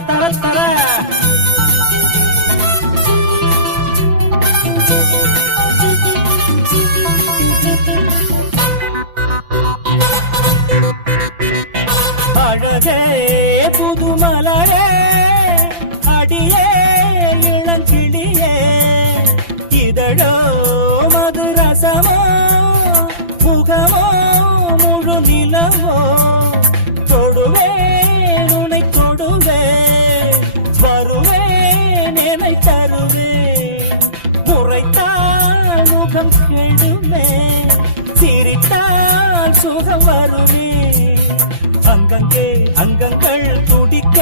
தர தர அழகே புதுமலரே அடியே இளங்கிளியே இதழோ மதுரசமோ முகமோ முழு நிலவோ தொடுவே உனை தொடுவே வருவேன் என்னை தருவே முறைத்தால் முகம் கெடுமே சிரித்தால் சுகம் வருவே அங்கங்கே அங்கங்கள் துடிக்க